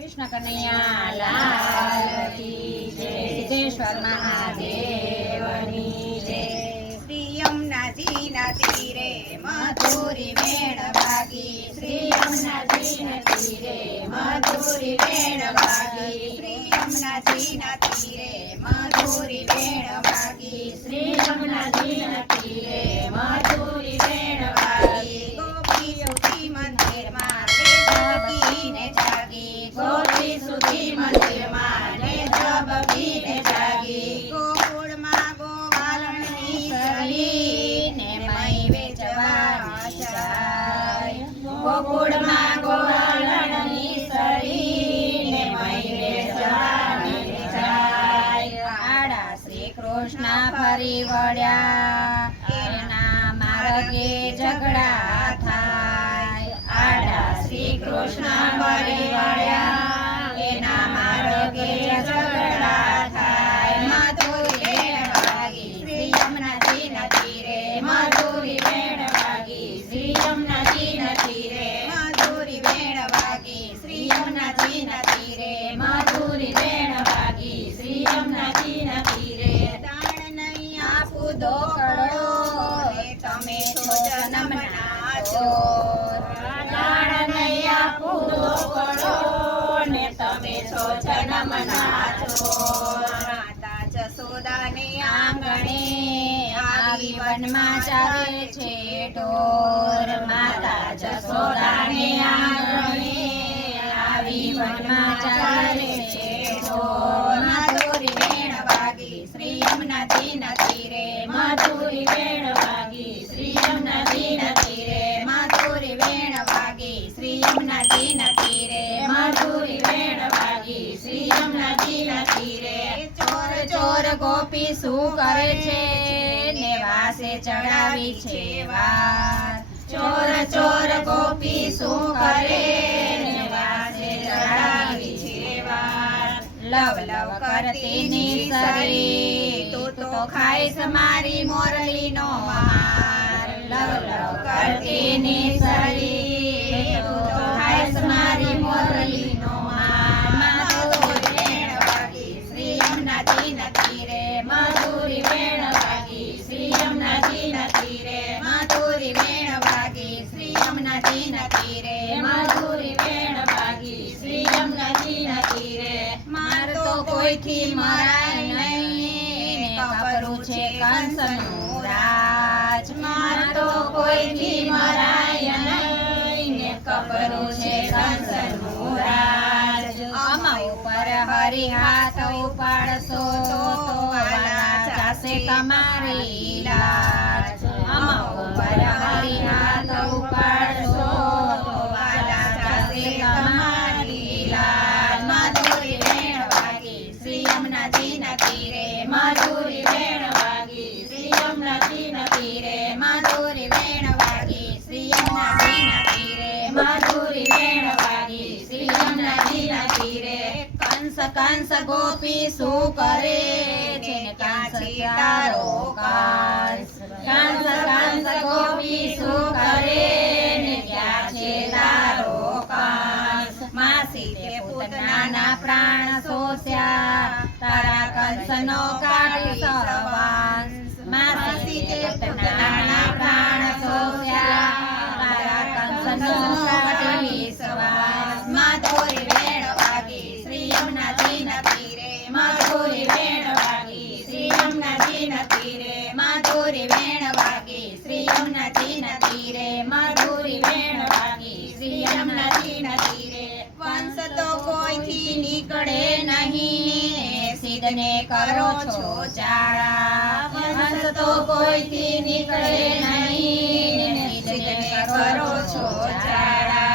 કૃષ્ણ કનૈયા લાલ કી જય, સિદ્ધેશ્વર મહાદેવની જય. શ્રી યમુનાજીના તીરે મધુરી વેણ વાગી, શ્રી યમુનાજીના તીરે મધુરી વેણ વાગી, શ્રી યમુનાજીના તીરે મધુરી વેણ વાગી, શ્રી યમુનાજીના તીરે મધુરી વેણ વાગી. ગોપી સુધી મંદિરમાં તે જાગીને જાગી, ગોપી સુધી મંદિરમાં ને ધબકીને જાગી. ગોકુળમાં ગોવાલણની સરી ને મહી વેચવાની જાય. ગોકુળમાં ગોવાલણની સરી ને મહી વેચવાની જાય. આડા શ્રી કૃષ્ણ ફરી વળ્યા, એના માર્ગે ઝઘડા થાય. આડા શ્રી કૃષ્ણ ફરી વળ્યા, એના માર્ગે ઝઘડા થાય. મધુરી વેણ વાગી, શ્રી યમુનાજીના તીરે મધુરી વેણ વાગી, શ્રી યમુનાજીના તીરે મધુરી વેણ વાગી, શ્રી યમુનાજીના તીરે મધુરી વેણ વાગી, શ્રી યમુનાજીના તીરે. દાણ નહીં આપું દોકડો ને તમે છો જન્મના છો. દાણ નહીં આપું દોકડો ને તમે છો જન્મના છો. માતા જશોદાને આંગણે આવી વનમાં ચાલે છે ઢોર. માતા જશોદાને આંગણે આવી વનમાં ચાલે છે ઢોર. મધુરી વેણ વાગી, શ્રી યમુનાજીના તીરે મધુરી વેણ વાગી, શ્રી યમુનાજીના તીરે મધુરી વેણ વાગી, શ્રી યમુનાજીના તીરે મધુરી વેણ વાગી, શ્રી યમુનાજીના તીરે. ચોર ચોર ગોપી શું કરે છે ને વાસે ચડાવી છે વાર. ચોર ચોર ગોપી શું કરે ને વાસે ચડાવી છે વાર. લવ લવ કરતી નિસરી તું તો ખાઈશ મારી મોરલીનો માર. લવ લવ કરતી નિસરી તું તો ખાઈશ મારી મોરલીનો માર. મધુરી વેણ વાગી, શ્રી યમુનાજીના તીરે મધુરી વેણ વાગી, શ્રી યમુનાજીના તીરે મધુરી વેણ વાગી, શ્રી યમુનાજીના તીરે મધુરી વેણ વાગી, શ્રી યમુનાજીના તીરે. માર તો કોઈથી મરાય નહીં ને કપરું છે કંસનું રાજ. માર તો કોઈથી મરાય નહીં ને કપરું છે કંસનું રાજ. અમા ઉપર હરિ હાથ ઉપાડશો તો વાલા જાશે તમારી લાજ. અમા ઉપર હરિ હાથ ઉપાડશો તો વાલા જાશે તમારી લાજ. મધુરી વેણ વાગી, શ્રી યમુનાજીના તીરે મધુરી વેણ વાગી, શ્રી યમુનાજીના તીરે મધુરી વેણ વાગી, શ્રી યમુનાજીના તીરે મધુરી વેણ વાગી, શ્રી યમુનાજીના તીરે. કંસ કંસ ગોપી શું કરે છે ને કંસ તારો કંસ. કંસ કંસ ગોપી શું કરે ને ક્યાં છે તારો કંસ. માસી તે પૂતનાના પ્રાણ શોષ્યા, તારા કંસનો કાઢી સવાંશ. માસી તે પૂતનાના પ્રાણ શોષ્યા, તારા કંસનો કાઢી સવાંશ. મધુરી વેણ વાગી, શ્રી યમુનાજીના તીરે મધુરી વેણ વાગી, શ્રી યમુનાજીના તીરે મધુરી વેણ વાગી, શ્રી યમુનાજીના તીરે મધુરી વેણ વાગી, શ્રી યમુનાજીના તીરે. વંશ તો કોઈથી નીકળે નહીં ને સિદ્ધને કરો છો ચાળા. વંશ તો કોઈથી નીકળે નહીં ને સિદ્ધને કરો છો ચાળા.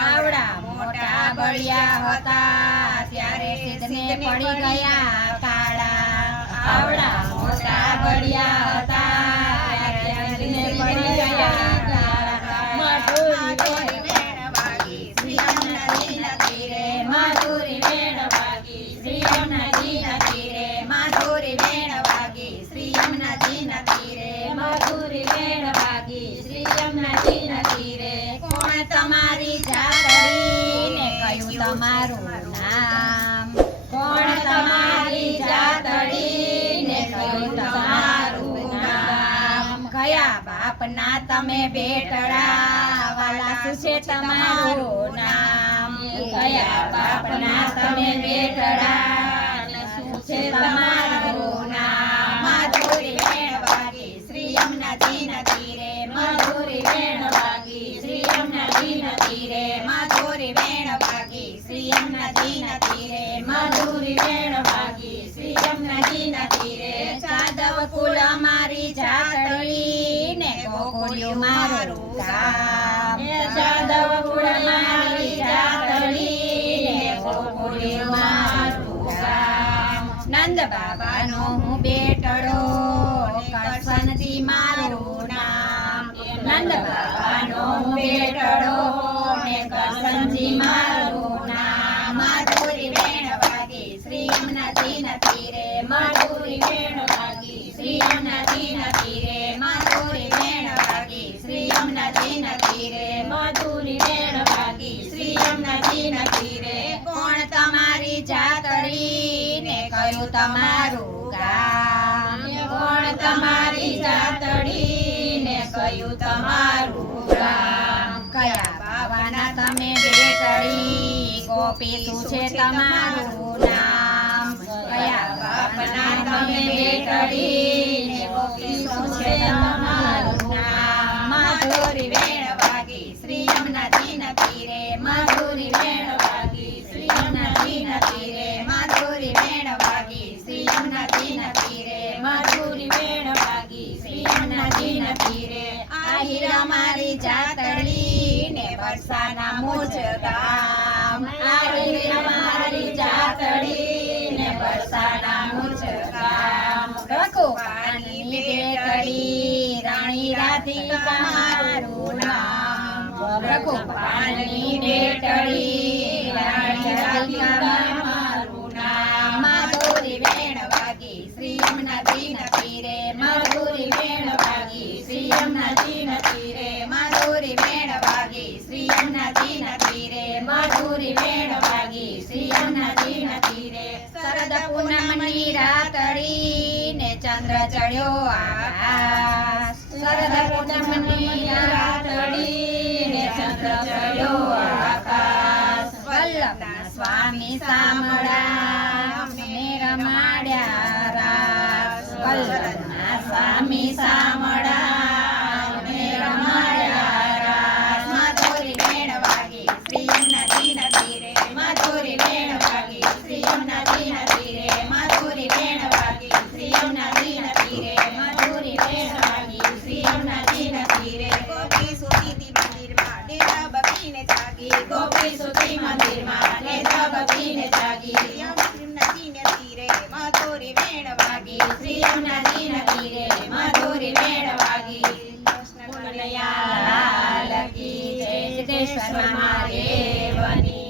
આવડા મોટા બળિયા હતા ત્યારે સિદ્ધને પડી ગયા કાળા. આવડા મોટા બળિયા હતા ત્યારે સિદ્ધને પડી ગયા કાળા. મધુરી વેણ વાગી, શ્રી યમુનાજીના તીરે મધુરી વેણ વાગી, શ્રી યમુનાજીના તીરે મધુરી વેણ વાગી, શ્રી યમુનાજીના તીરે મધુરી વેણ વાગી, શ્રી યમુનાજીના તીરે. કોણ તમારી જાતડી ને કયું તમારું નામ? કોણ તમારી જાતડી ને કયું તમારું નામ? કયા બાપના તમે બેટડા વાલા શું છે તમારું નામ? કયા બાપના તમે બેટડા ને શું છે તમારું નામ? માધુરી વેણ વાગી શ્રી યમુનાજીના તીરે, માધુરી વેણ વાગી શ્રી યમુનાજીના તીરે, માધુરી વેણ વાગી શ્રી યમુનાજીના તીરે, માધુરી વેણ વાગી શ્રી યમુનાજીના તીરે. જાદવ કુલ મારી જાતડી ને ગોકુળિયું મારું ગામ. એ જાદવ કુળ મારી જાતડી ને ગોકુળિયું મારું ગામ. નંદ બાબાનો હું બેટડો કરસનજી મારું નામ. નંદ બાબાનો હું બેટડો ને કરસનજી મારું નામ. માધુરી વેણ વાગી શ્રી યમુનાજીના તીરે, માધુરી વેણ વાગી શ્રી યમુનાજીના તીરે, માધુરી વેણ વાગી શ્રી યમુનાજીના તીરે, માધુરી વેણ વાગી શ્રી યમુનાજીના તીરે. કોણ તમારી જાતડી ને કયું તમારું ગામ? કોણ તમારી જાતડી ને કયું તમારું ગામ? કયા બાબાના તમે બેટડી ગોપી શું છે તમારું નામ? કયા બાપના તમે બેટડી ને ગોપી શું છે તમારું નામ? માધુરી વેણ વાગી શ્રી યમુનાજીના તીરે, માધુરી વેણ વાગી શ્રી યમુનાજીના તીરે, માધુરી વેણ વાગી શ્રી યમુનાજીના તીરે, માધુરી વેણ વાગી શ્રી યમુનાજીના તીરે. આહિર મારી જાતડી ને વરસાના મુજ ગામ. આહિર મારી જાતડી ને વરસાના મુજ ગામ. રઘુ પાનની બેટડી રાણી રાધિકા મારું નામ. રઘુ પાનની બેટડી રાણી રાધિકા મારું નામ. માધુરી વેણ વાગી શ્રી યમુનાજીના તીરે, માધુરી વેણ વાગી શ્રી યમુનાજીના તીરે, માધુરી વેણ વાગી શ્રી યમુનાજીના તીરે, માધુરી વેણ વાગી શ્રી યમુનાજીના તીરે. શરદ પૂનમની રાતડી ને ચંદ્ર ચડ્યો આકાશ. શરદ પૂનમની રાતડી ને ચંદ્ર ચડ્યો આકાશ. વલ્લભના સ્વામી સામળા મેં રમાડ્યા રાસ. વલ્લભના સ્વામી સામળા મેં રમાડ્યા રાસ. માધુરી વેણ વાગી શ્રી યમુનાજીના તીરે, માધુરી વેણ વાગી શ્રી યમુનાજીના તીરે, માધુરી વેણ વાગી શ્રી યમુનાજીના તીરે, માધુરી વેણ વાગી શ્રી યમુનાજીના તીરે. ગોપી સુતી મંદિરમાં ડેરા બકીને જાગી, ગોપી સુતી મંદિરમાં નેત્ર બકીને જાગી. યમુનાજીના તીરે માધુરી વેણ વાગી શ્રી યમુનાજીના તીરે માધુરી વેણ વાગી. કનૈયા લાલ કી જય. સિદ્ધેશ્વર મહાદેવની